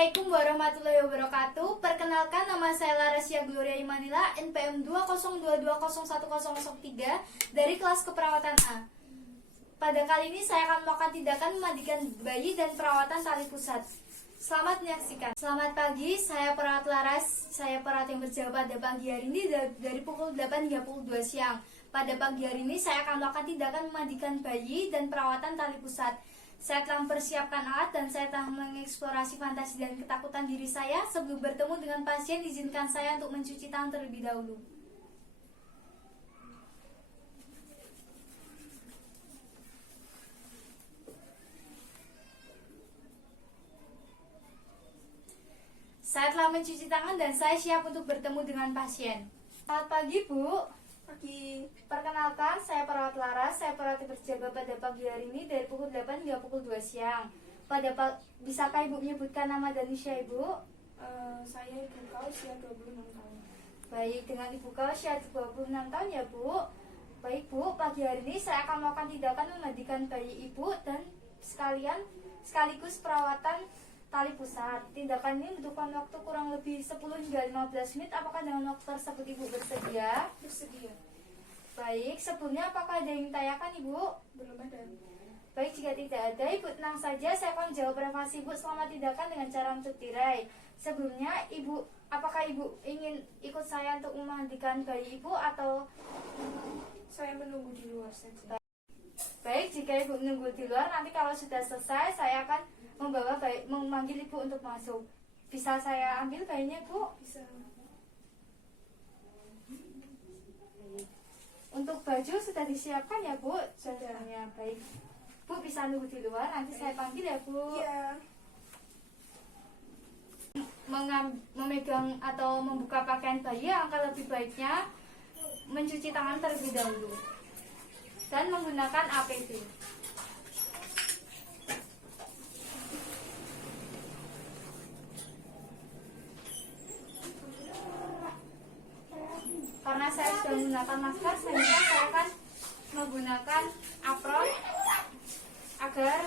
Assalamualaikum warahmatullahi wabarakatuh. Perkenalkan, nama saya Larasia Gloria Imanila, NPM 202011003 dari kelas keperawatan A. Pada kali ini saya akan melakukan tindakan memandikan bayi dan perawatan tali pusat. Selamat menyaksikan. Selamat pagi, saya perawat Laras. Saya perawat yang berjaga pada pagi hari ini dari pukul 8 hingga pukul 2 siang. Pada pagi hari ini saya akan melakukan tindakan memandikan bayi dan perawatan tali pusat. Saya telah mempersiapkan alat dan saya telah mengeksplorasi fantasi dan ketakutan diri saya. Sebelum bertemu dengan pasien, izinkan saya untuk mencuci tangan terlebih dahulu. Saya telah mencuci tangan dan saya siap untuk bertemu dengan pasien. Selamat pagi, Bu. Pagi. Perkenalkan, saya perawat Laras. Saya perawat yang berjaga pada pagi hari ini dari pukul 8 hingga pukul 2 siang. Bisakah Ibu menyebutkan nama dan usia Ibu? Saya Ibu Kau, usia 26 tahun. Baik, dengan Ibu Kau usia 26 tahun ya, Bu. Baik, Bu, pagi hari ini saya akan melakukan tindakan memandikan bayi Ibu dan sekaligus perawatan tali pusat. Tindakan ini membutuhkan waktu kurang lebih 10 hingga 15 menit. Apakah dengan waktu tersebut Ibu bersedia? Bersedia. Baik, sebelumnya apakah ada yang ditanyakan Ibu? Belum ada. Baik, jika tidak ada, Ibu tenang saja. Saya akan menjawab privasi Ibu selama tindakan dengan cara untuk tirai. Sebelumnya, apakah Ibu ingin ikut saya untuk memandikan bayi Ibu atau Saya menunggu di luar saja. baik, jika Ibu menunggu di luar, nanti kalau sudah selesai, saya akan memanggil Ibu untuk masuk. Bisa saya ambil bayinya, Bu? Bisa. Untuk baju sudah disiapkan ya, Bu? Sudah. Ya, baik. Bu bisa nunggu di luar, nanti saya panggil ya, Bu. Iya. Memegang atau membuka pakaian bayi, angka lebih baiknya mencuci tangan terlebih dahulu dan menggunakan APD. Karena saya sudah menggunakan masker, sehingga saya akan menggunakan apron agar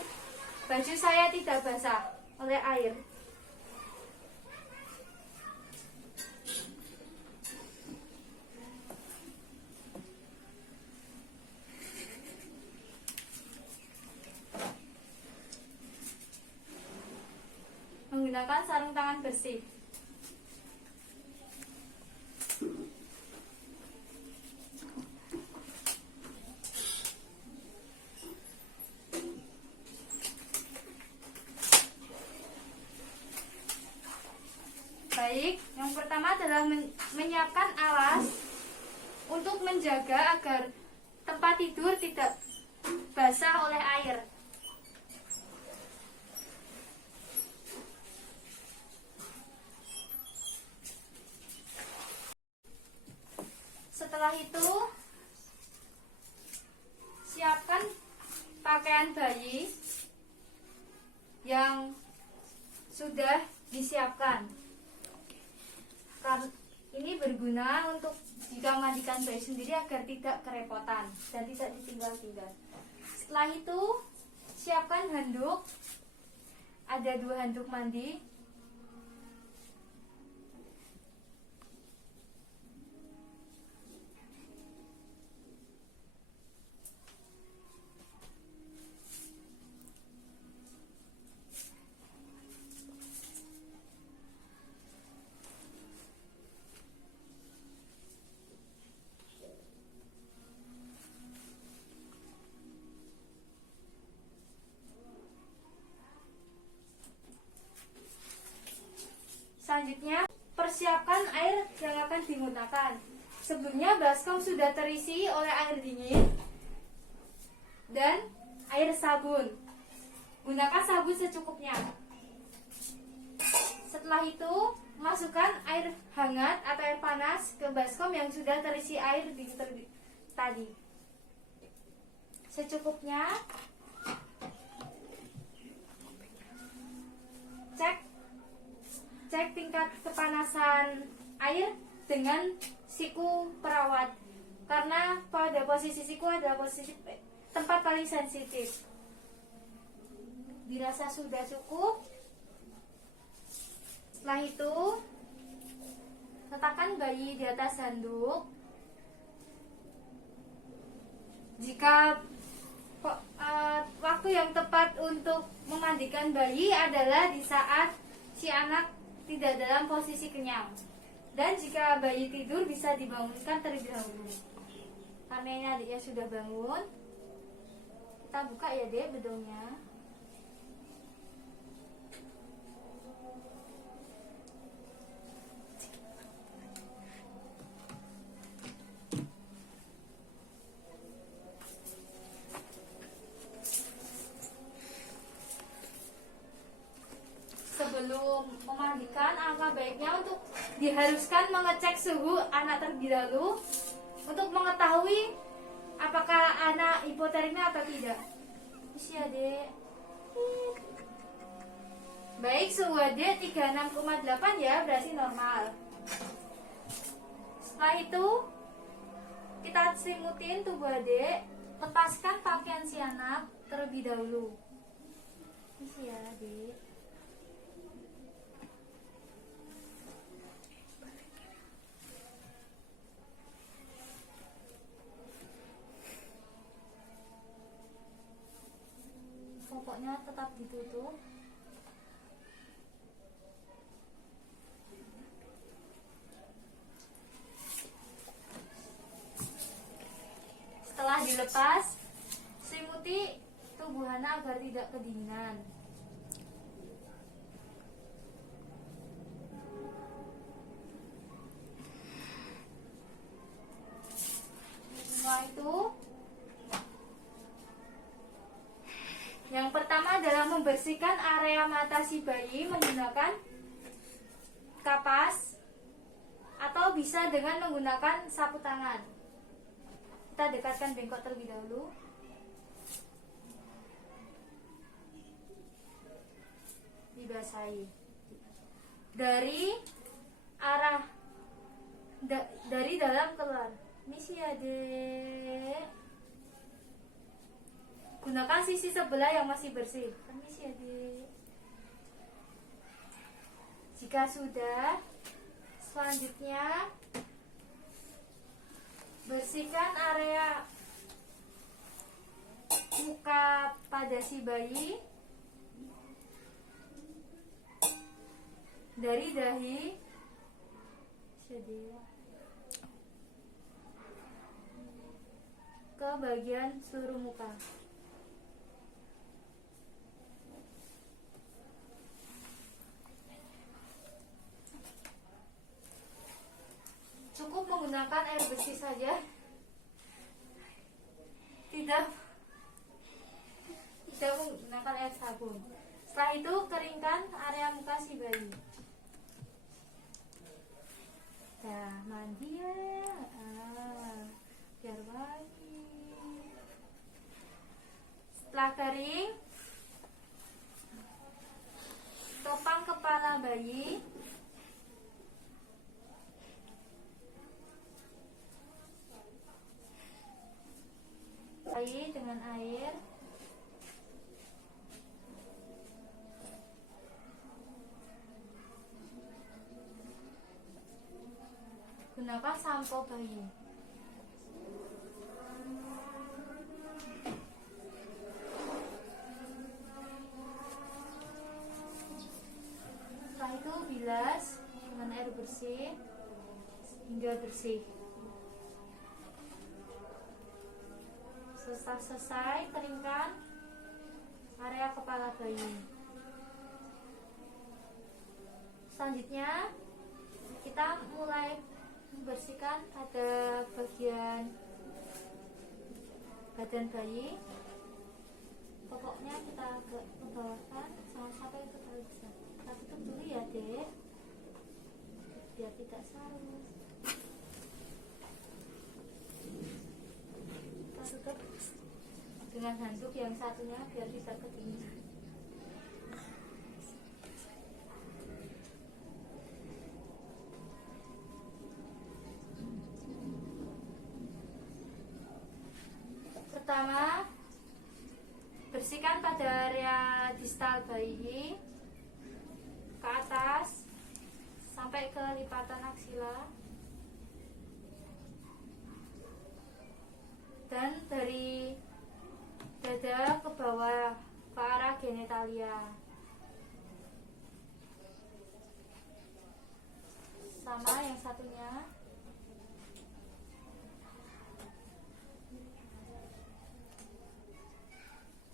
baju saya tidak basah oleh air. Menggunakan sarung tangan bersih. Baik, yang pertama adalah menyiapkan alas untuk menjaga agar tempat tidur tidak basah oleh air. Setelah itu, siapkan pakaian bayi yang sudah disiapkan. Ini berguna untuk jika memandikan bayi sendiri agar tidak kerepotan dan tidak ditinggal-tinggal. Setelah itu, siapkan handuk. Ada 2 handuk mandi. Selanjutnya, persiapkan air yang akan digunakan. Sebelumnya, baskom sudah terisi oleh air dingin dan air sabun. Gunakan sabun secukupnya. Setelah itu, masukkan air hangat atau air panas ke baskom yang sudah terisi air dingin tadi. Secukupnya. Cek tingkat kepanasan air dengan siku perawat, karena pada posisi siku adalah posisi tempat paling sensitif. Dirasa sudah cukup, Setelah itu, letakkan bayi di atas handuk. Jika waktu yang tepat untuk memandikan bayi adalah di saat si anak tidak dalam posisi kenyang. Dan jika bayi tidur bisa dibangunkan terlebih dahulu. Karena ini adiknya sudah bangun, kita buka ya dek bedongnya. Sebelum memandikan, alangkah baiknya untuk diharuskan mengecek suhu anak terlebih dahulu untuk mengetahui apakah anak hipotermia atau tidak. Isi adek. Baik, suhu adek 36,8 ya, berarti normal. Setelah itu kita selimutin tubuh adek. Lepaskan pakaian si anak terlebih dahulu. Isi ya adek. Pokoknya tetap ditutup. Setelah dilepas, selimuti tubuh anak agar tidak kedinginan. Setelah itu, yang pertama adalah membersihkan area mata si bayi menggunakan kapas atau bisa dengan menggunakan sapu tangan. Kita dekatkan bengkok terlebih dahulu. Dibasahi dari arah dari dalam keluar. Misi adek. Gunakan sisi sebelah yang masih bersih. Permisi adik. Jika sudah, selanjutnya bersihkan area muka pada si bayi dari dahi ke bagian seluruh muka. Cukup menggunakan air bersih saja, tidak menggunakan air sabun. Setelah itu keringkan area muka si bayi. Dah mandi ya, biar wangi. Setelah kering, topang kepala bayi. Dengan air. Gunakan sampo bayi. Setelah itu bilas dengan air bersih hingga bersih. Setelah selesai, keringkan area kepala bayi. Selanjutnya kita mulai membersihkan pada bagian badan bayi. Pokoknya kita agak membawakan, jangan sampai itu terlalu besar. Kita tutup dulu ya dek, biar tidak sarus. Kita tutup dengan handuk yang satunya biar tidak kedinginan. Pertama, bersihkan pada area distal bayi ke atas genitalia. Sama yang satunya.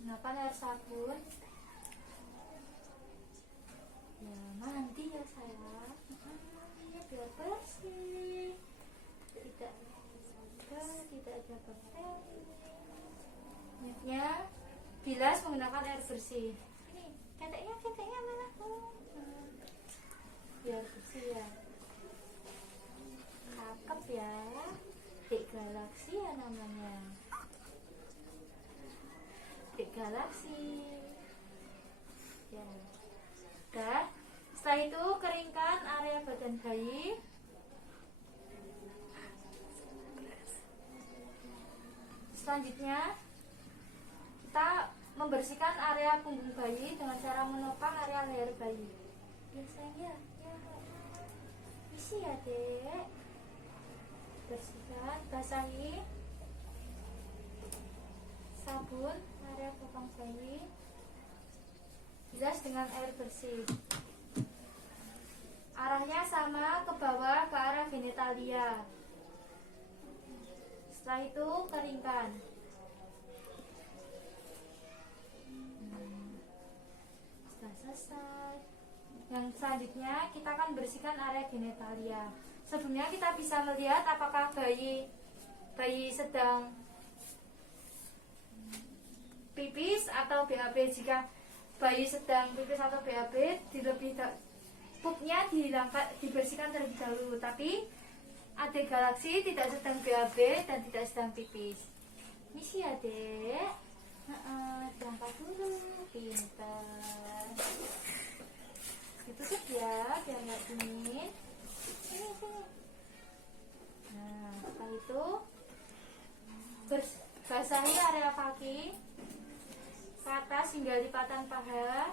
Gunakan air sabun. Ya, mandi ya sayang. Ya, biar bersih. Tidak ada bakteri. Selanjutnya, bilas menggunakan air bersih. Ini keteknya mana? Biar bersih ya. Cakep ya. Dek Galaxy ya namanya. Dek Galaxy. Ya. Udah. Setelah itu keringkan area badan bayi. Selanjutnya kita membersihkan area punggung bayi dengan cara menopang area leher bayi. Ya sayang ya. Isi ya dek. Bersihkan, basahi. Sabun area bokong bayi. Bilas dengan air bersih. Arahnya sama ke bawah ke arah genitalia. Setelah itu keringkan. Setelah selesai, yang selanjutnya kita akan bersihkan area genitalia. Sebelumnya kita bisa melihat apakah bayi sedang pipis atau BAB. Jika bayi sedang pipis atau BAB, pupnya dibersihkan terlebih dahulu. Tapi Adek Galaxy tidak sedang BAB dan tidak sedang pipis. Misi adek, diangkat dulu, pintar. Ditutup ya, biar nggak dingin. Sini. Nah, setelah itu basahi area kaki ke atas hingga lipatan paha.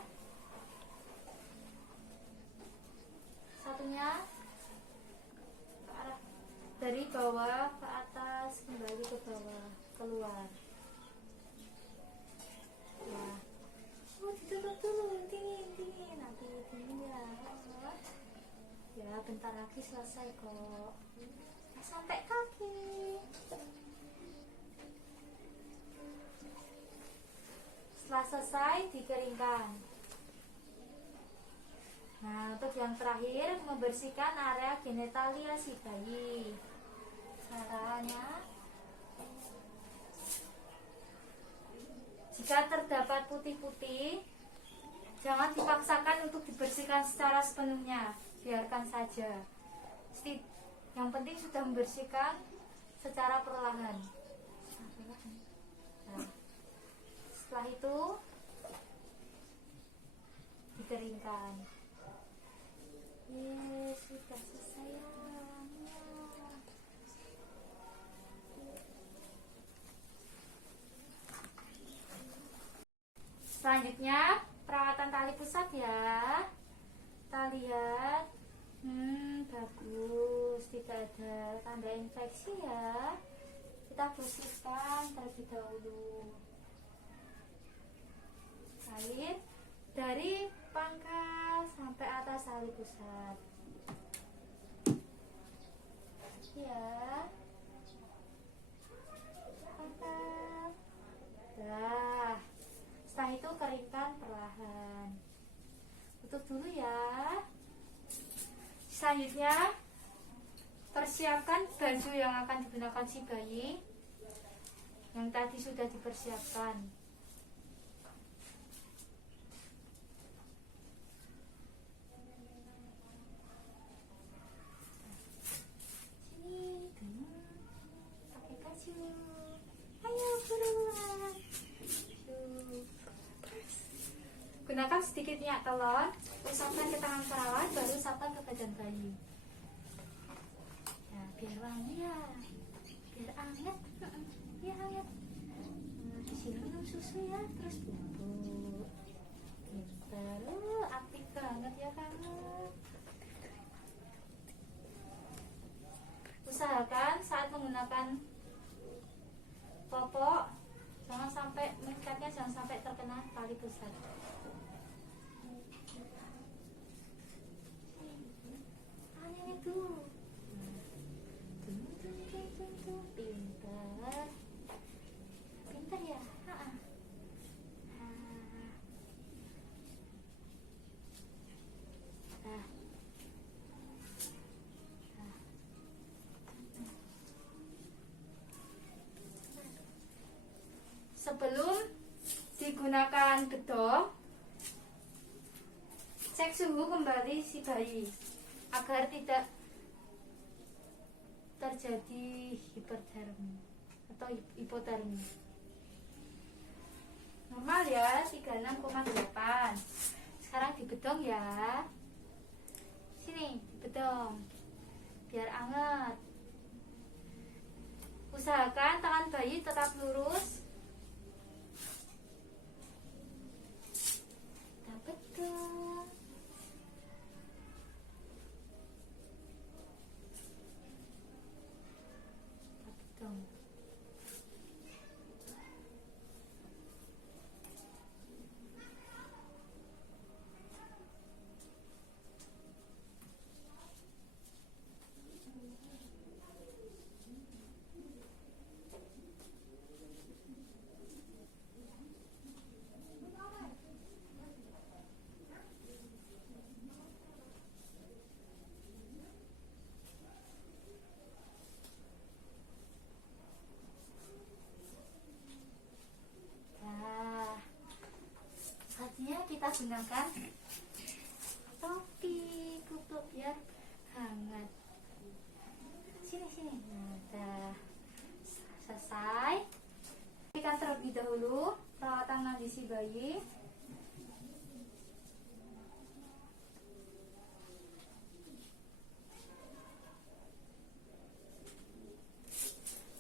Satunya ke arah dari bawah ke atas, kembali ke bawah, keluar. Ya. Ditutup dulu, dingin, nanti dingin ya. Ya, bentar lagi selesai kok. Sampai kaki. Setelah selesai, dikeringkan. Nah, untuk yang terakhir, membersihkan area genitalia si bayi. Caranya, jika terdapat putih-putih, jangan dipaksakan untuk dibersihkan secara sepenuhnya. Biarkan saja. Yang penting sudah membersihkan secara perlahan. Nah, setelah itu dikeringkan. Sudah selesai ya. Selanjutnya perawatan tali pusat ya. Kita lihat, bagus, tidak ada tanda infeksi ya. Kita bersihkan terlebih dahulu. Air dari pangkal sampai atas tali pusat. Ya. Pangkal. Dah. Setelah itu keringkan perlahan. Tutup dulu ya. Selanjutnya persiapkan baju yang akan digunakan si bayi yang tadi sudah dipersiapkan. Sini, pakai baju. Ayo buruan. Gunakan sedikit minyak telon, usapkan ke tangan perawat, baru usapkan ke badan bayi. Nah, biar wangi ya, biar anget, biar anget. Disiram minum susu ya, terus bubuk. Pintar, aktif banget ya kamu. Usahakan saat menggunakan popok, jangan sampai mengikatnya, jangan sampai terkena tali pusat. Sebelum digunakan bedong, cek suhu kembali si bayi agar tidak terjadi hipertermi atau hipotermi. Normal ya 36,8. Sekarang dibedong ya. Sini dibedong biar anget. Usahakan tangan bayi tetap lurus. Kita bedong. Kita bedong. Nah, saatnya kita gunakan topi kupluk biar hangat. Sini. Nah, udah selesai. Kita terlebih dahulu perawatan mandi si bayi.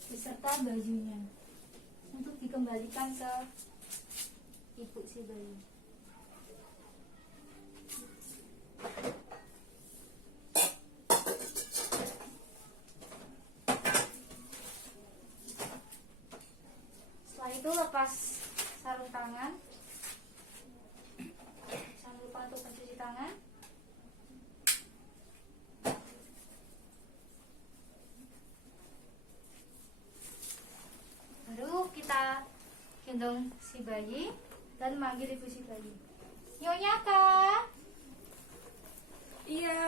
Beserta bajunya untuk dikembalikan ke ibu si bayi. Setelah itu lepas sarung tangan. Jangan lupa untuk mencuci tangan. Baru kita gendong si bayi dan manggil ibu si bayi. Nyonya Kak. Iya.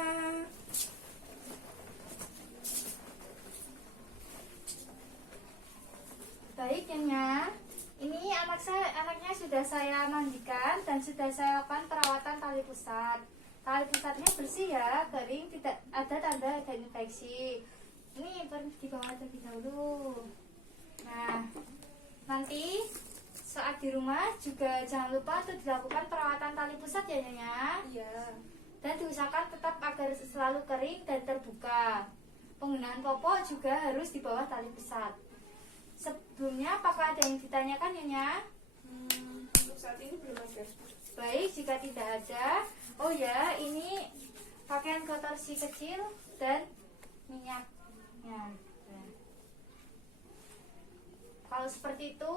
Baik Nyonya. Ini anaknya sudah saya mandikan dan sudah saya lakukan perawatan tali pusat. Tali pusatnya bersih ya, kering, tidak ada tanda ada infeksi. Ini di bawah terlebih dahulu. Nah, nanti saat di rumah juga jangan lupa untuk dilakukan perawatan tali pusat ya Nyonya. Iya. Dan diusahakan tetap agar selalu kering dan terbuka. Penggunaan popok juga harus di bawah tali pusat. Sebelumnya apakah ada yang ditanyakan Nyonya? Untuk saat ini belum ada. Baik, jika tidak ada, oh ya, ini pakaian kotor si kecil dan minyaknya. Nah. Kalau seperti itu,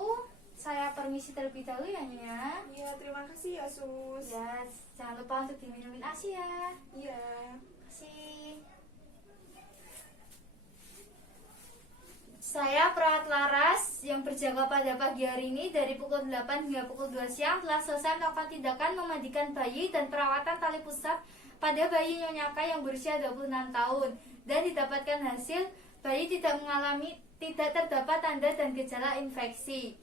saya permisi terlebih dahulu ya Nyonya. Iya, terima kasih ya Sus. Ya, jangan lupa untuk diminumin ASI ya. Iya. Terima kasih. Saya perawat Laras yang berjaga pada pagi hari ini dari pukul 8 hingga pukul 2 siang telah selesai melakukan tindakan memandikan bayi dan perawatan tali pusat pada bayi Nyonya K yang berusia 26 tahun dan didapatkan hasil bayi tidak terdapat tanda dan gejala infeksi.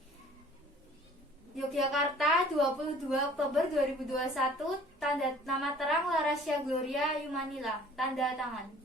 Yogyakarta 22 Oktober 2021, tanda nama terang Larasya Gloria Yumanila, tanda tangan.